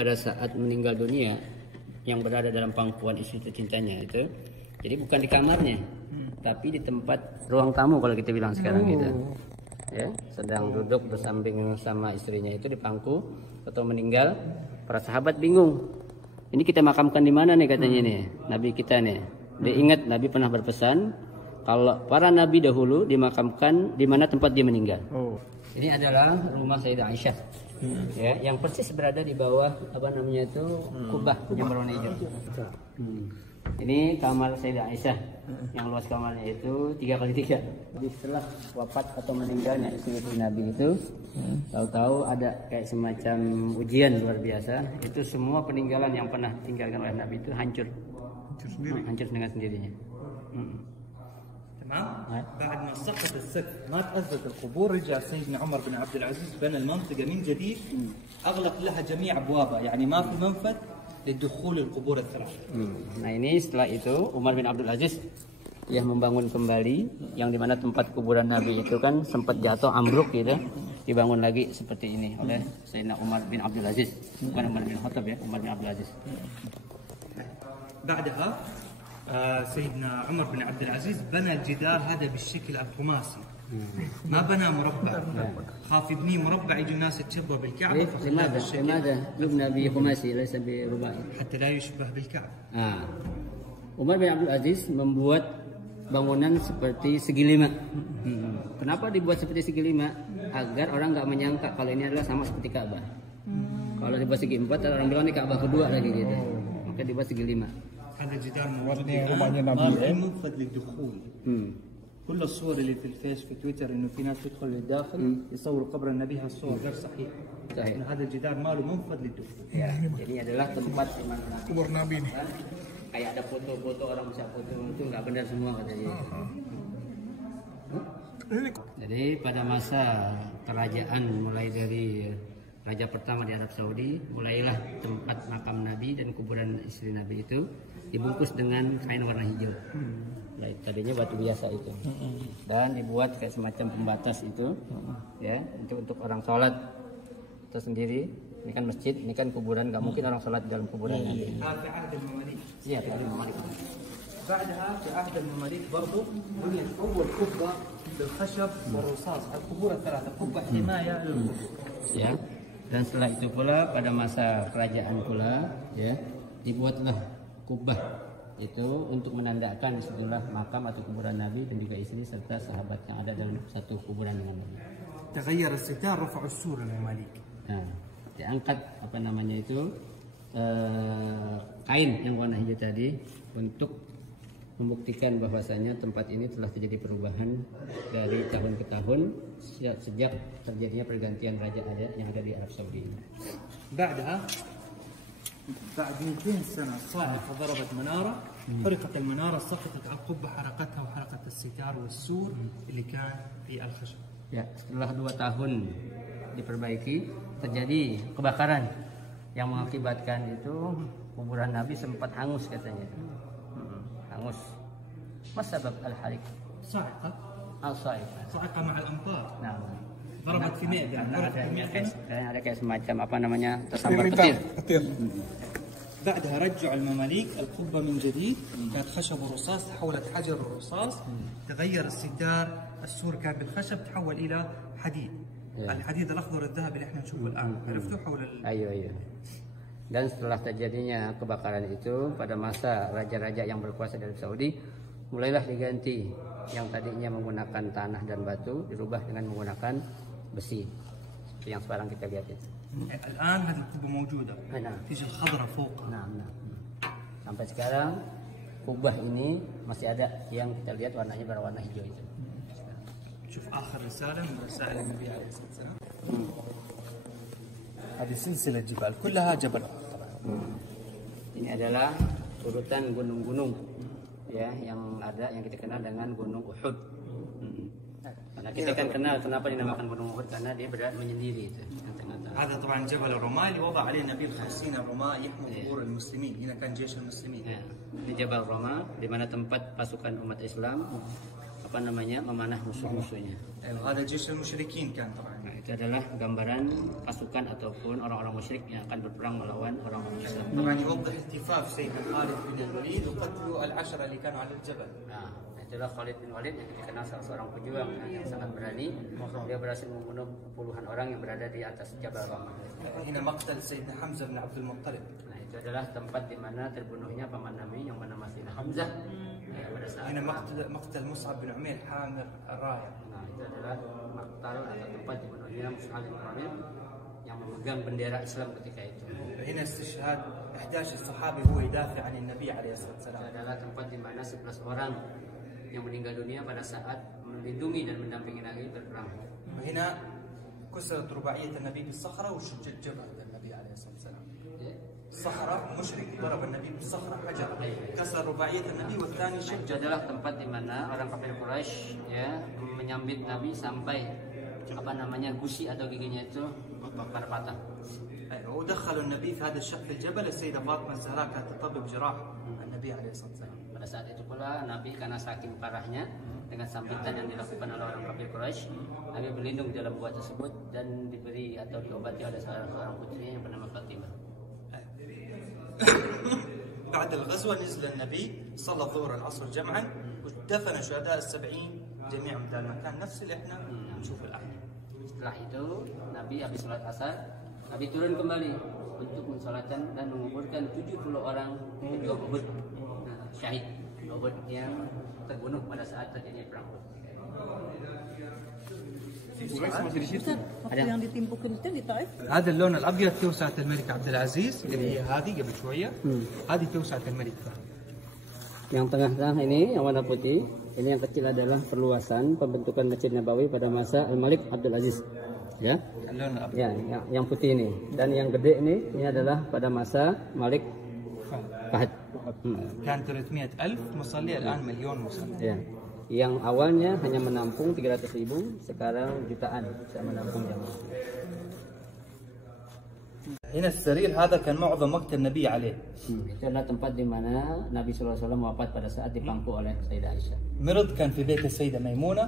pada saat meninggal dunia yang berada dalam pangkuan istri tercintanya itu, jadi bukan di kamarnya, tapi di tempat ruang tamu kalau kita bilang sekarang gitu. Ya, sedang duduk bersamping sama istrinya itu di pangku atau meninggal, para sahabat bingung. Ini kita makamkan di mana nih katanya nih, Nabi kita nih. Dia ingat Nabi pernah berpesan kalau para nabi dahulu dimakamkan di mana tempat dia meninggal. Ini adalah rumah Sayyidah Aisyah. Ya, yang persis berada di bawah apa namanya itu kubah yang berwarna hijau. Ini kamar Sayyidah Aisyah yang luas kamarnya itu 3x3. Jadi setelah wafat atau meninggalnya istri Nabi itu, tahu-tahu ada kayak semacam ujian luar biasa. Itu semua peninggalan yang pernah ditinggalkan oleh Nabi itu hancur dengan sendirinya. تمام. بعد ما سقط السقف ما تأثرت القبور رجع سيدنا عمر بن عبد العزيز بنى المنطقة من جديد أغلق لها جميع أبوابها يعني ما في منفذ للدخول القبور الثلاث. Nah ini setelah itu Umar bin Abdul Aziz yang membangun kembali yang dimana tempat kuburan Nabi itu kan sempat jatuh ambruk gitu, dibangun lagi seperti ini oleh Sayyidina Umar bin Abdul Aziz, bukan Umar bin Khattab ya, Umar bin Abdul Aziz. بعدها سيدنا عمر بن عبد العزيز بنى الجدار هذا بالشكل الخماسي ما بنى مربع خاف يبنيه مربع يجي الناس يتشبه بالكعبة لماذا يبنى بخماسي ليس برباعي حتى لا يشبه بالكعبة. Umar bin Abdul Aziz membuat bangunan seperti segi lima. Kenapa dibuat seperti segi lima? Agar orang nggak menyangka kalau ini adalah sama seperti Ka'bah. Kalau dibuat segi empat orang bilang ini Ka'bah kedua lagi gitu. Maka dibuat segi lima. هذا الجدار موجود الآن ما في منفذ للدخول. كل الصور اللي في الفيس في تويتر انه في ناس تدخل للداخل يصوروا قبر النبي هالصور غير صحيح. هذا الجدار ما له منفذ للدخول. Ya, jadi adalah tempat di mana kubur Nabi nih. Kayak ada foto-foto orang bisa foto itu nggak benar semua katanya. Jadi pada masa kerajaan mulai dari raja pertama di Arab Saudi, mulailah tempat makam Nabi dan kuburan istri Nabi itu dibungkus dengan kain warna hijau. Tadinya batu biasa itu, dan dibuat kayak semacam pembatas itu, ya untuk orang sholat tersendiri. Ini kan masjid, ini kan kuburan, nggak mungkin orang sholat di dalam kuburan Nabi. Iya, di Mamalik. بعدها في عهد المماليك برضو بنيت اول قبه بالخشب والرصاص القبور الثلاثه قبه حمايه للقبور. Ya. Dan setelah itu pula pada masa kerajaan pula ya dibuatlah kubah itu untuk menandakan sejumlah makam atau kuburan Nabi dan juga istri serta sahabat yang ada dalam satu kuburan dengan Nabi. تغير الستار رفعوا السور المماليك. Nah, diangkat apa namanya itu kain yang warna hijau tadi untuk membuktikan bahwasanya tempat ini telah terjadi perubahan dari tahun ke tahun sejak terjadinya pergantian raja yang ada di Arab Saudi. بعد 200 سنة صاعقة ضربت منارة حرقت المنارة سقطت على القبة حرقتها وحرقت الستار والسور اللي كان في الخشب. Ya, setelah 2 tahun diperbaiki terjadi kebakaran yang mengakibatkan itu kuburan Nabi sempat hangus katanya. Hangus. Mas sebab al-harik? صاعقة. صاعقة مع الأمطار. Nah, ضربت في 100 يعني ada kayak semacam apa namanya tersambar petir. بعدها رجعوا المماليك القبة من جديد كانت خشب ورصاص تحولت حجر ورصاص تغير الستار السور كان بالخشب تحول إلى حديد. الحديد الأخضر الذهبي اللي احنا نشوفه الآن عرفتوا حول Ayo. Dan setelah terjadinya kebakaran itu pada masa raja-raja yang berkuasa dari Saudi, mulailah diganti yang tadinya menggunakan tanah dan batu dirubah dengan menggunakan besi seperti yang sekarang kita lihat itu. الآن هذه القبة موجودة. تيجي الخضرة فوق. Nah. Sampai sekarang kubah ini masih ada yang kita lihat warnanya berwarna hijau itu. شوف آخر رسالة من رسائل النبي عليه الصلاة والسلام. هذه سلسلة جبال كلها جبل. Ini adalah urutan gunung-gunung ya yang ada yang kita kenal dengan Gunung Uhud. Karena kita kan kenal kenapa dinamakan Gunung Uhud karena dia berada menyendiri itu. هذا طبعا جبل الرماة اللي وضع عليه النبي 50 الرماة يحموا قبور المسلمين. هنا كان جيش المسلمين. Ini Jabal Roma di mana tempat pasukan umat Islam memanah musuh-musuhnya. هذا جيش المشركين كان طبعا. Nah, itu adalah gambaran pasukan ataupun orang-orang musyrik yang akan berperang melawan orang-orang Islam. طبعا يوضح التفاف سيدنا خالد بن الوليد وقتلوا العشرة اللي كانوا على الجبل. Nah, itulah Khalid bin Walid yang dikenal salah seorang pejuang yang sangat berani. Dia berhasil membunuh puluhan orang yang berada di atas Jabal Rahmah. هنا مقتل سيدنا حمزة بن عبد المطلب. Nah, itu adalah tempat di mana terbunuhnya paman Nabi yang bernama Sayyidina Hamzah. Pada saat هنا مقتل مصعب بن عمير حامل الراية. Nah, itu adalah maktal atau tempat dibunuhnya Mus'ab bin Umair yang memegang bendera Islam ketika itu. هنا استشهاد 11 الصحابي هو يدافع عن النبي عليه الصلاة Itu والسلام. adalah tempat di mana 11 orang yang meninggal dunia pada saat melindungi dan mendampingi Nabi berperang. وهنا كسرت رباعية النبي بالصخرة وشج الجبل للنبي عليه الصلاة والسلام. Ya. صخرة مشرك ضرب النبي بالصخرة حجر كسر رباعية النبي والثاني Itu شج. adalah tempat di mana orang kafir Quraisy ya menyambit Nabi sampai gusi atau giginya itu patah. ودخلوا النبي في هذا الشق في الجبل. السيدة فاطمة الزهراء كانت تطبب جراح النبي عليه الصلاة والسلام. Pada saat itu pula Nabi karena saking parahnya dengan sambitan yang dilakukan oleh orang kafir Quraisy, Nabi berlindung di dalam gua tersebut dan diberi atau diobati oleh seorang putrinya yang bernama Fatimah. بعد الغزوة نزل النبي صلى الظهر العصر جمعا ودفن شهداء ال70 جميعا في المكان نفس اللي احنا نشوفه الآن. Setelah itu Nabi habis sholat asar, Nabi turun kembali untuk mensolatkan dan menguburkan 70 orang pejuang Uhud, syahid Uhud yang terbunuh pada saat terjadi perang Uhud. waktu yang ditimpukin itu di Taif. هذا اللون الابيض توسعة الملك عبد العزيز اللي هي هذه قبل شويه. هذه توسعة الملك فهد. Yang tengah-tengah ini yang warna putih, ini yang kecil adalah perluasan pembentukan Masjid Nabawi pada masa Al-Malik Abdul Aziz. Ya. اللون الابيض Ya, yang putih ini. Dan yang gede ini adalah pada masa Malik Fahd. كان 300,000 مصلي الان مليون مصلي. Ya. Yang awalnya hanya menampung 300.000, sekarang jutaan bisa menampung jamaah. هنا السرير هذا كان معظم وقت النبي عليه. Itu adalah tempat di mana Nabi SAW wafat pada saat dipangku oleh Sayyidah Aisyah. مرض كان في بيت السيدة ميمونة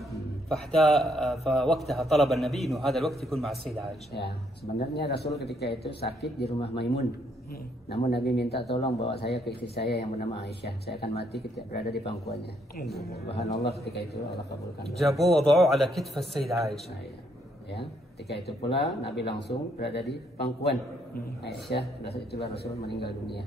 فوقتها طلب النبي انه هذا الوقت يكون مع السيدة عائشة. Ya, sebenarnya Rasul ketika itu sakit di rumah Maimun. Namun Nabi minta tolong bawa saya ke istri saya yang bernama Aisyah. Saya akan mati ketika berada di pangkuannya. Subhanallah, ketika itu Allah kabulkan. جابوه وضعوه على كتف السيدة عائشة. Ya, ketika itu pula Nabi langsung berada di pangkuan Aisyah. Pada saat itulah Rasul meninggal dunia.